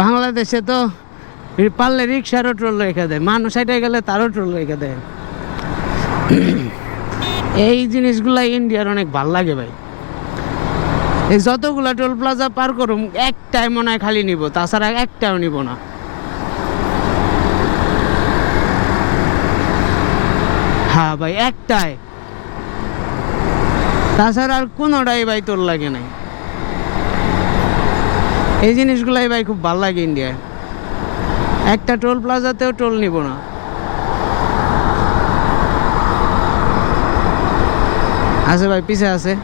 বাংলাদেশে তো পারলে রিক্সারও ট্রোল রেখে দেয়, মানুষ এটা গেলে তারও ট্রোল রেখে দেয়। এই জিনিসগুলা ইন্ডিয়ার অনেক ভালো লাগে ভাই। এই যতগুলা টোল প্লাজা পার করুম, একটাই মনে হয় খালি নিব, তাছাড়া একটাও নিব না। হ্যাঁ ভাই, একটাই। তাছাড়া আর কোনোটাই ভাই তোর লাগে নাই। এই জিনিসগুলাই ভাই খুব ভালো লাগে ইন্ডিয়ায়। একটা টোল প্লাজাতেও টোল নিব না। আছে ভাই, পিছে আছে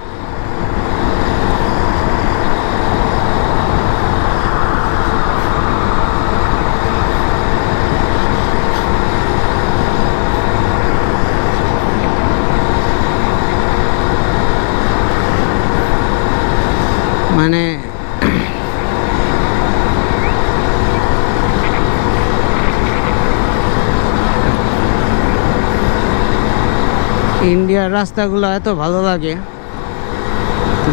মানে ইন্ডিয়ার রাস্তাগুলো এত ভালো লাগে।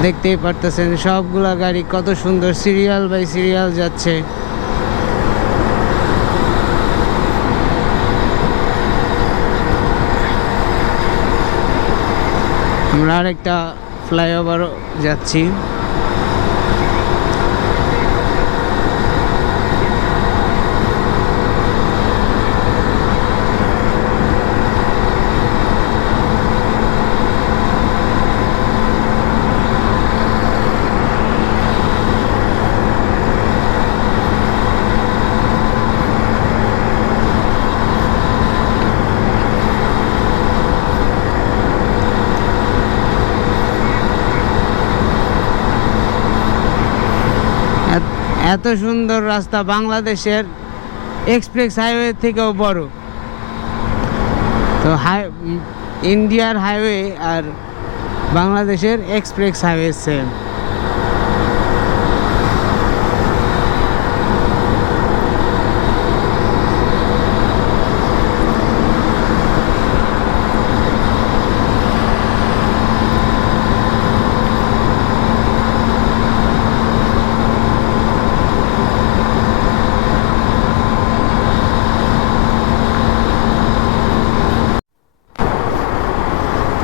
দেখতেই পারতেছেন, সবগুলা গাড়ি কত সুন্দর সিরিয়াল বাই সিরিয়াল যাচ্ছে। আমরা আরেকটা ফ্লাইওভারও যাচ্ছি। এত- সুন্দর রাস্তা বাংলাদেশের এক্সপ্রেস হাইওয়ে থেকেও বড়। তো হাই ইন্ডিয়ার হাইওয়ে আর বাংলাদেশের এক্সপ্রেস হাইওয়ে সেম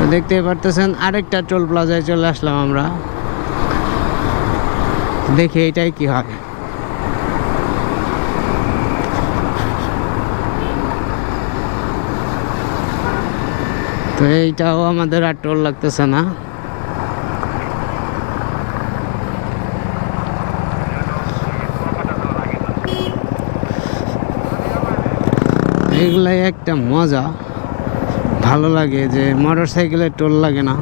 তো দেখতেই পারতেছেন, আরেকটা টোল প্লাজায় চলে আসলাম আমরা। দেখি এটাই কি হয়। তো এইটাও আমাদের আর টোল লাগতেছে না। এগুলাই একটা মজা। ভালো লাগে যে মোটর সাইকেলের টোল লাগে না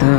তো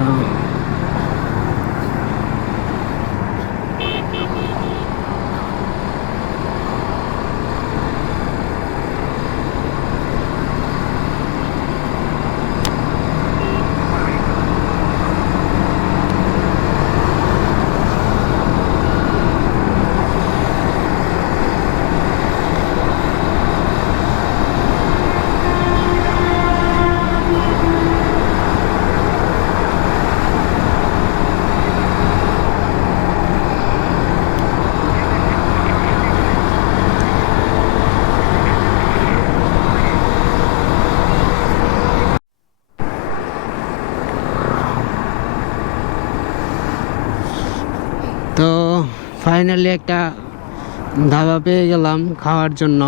তো ফাইনালি একটা ধাবা পেয়ে গেলাম খাওয়ার জন্য।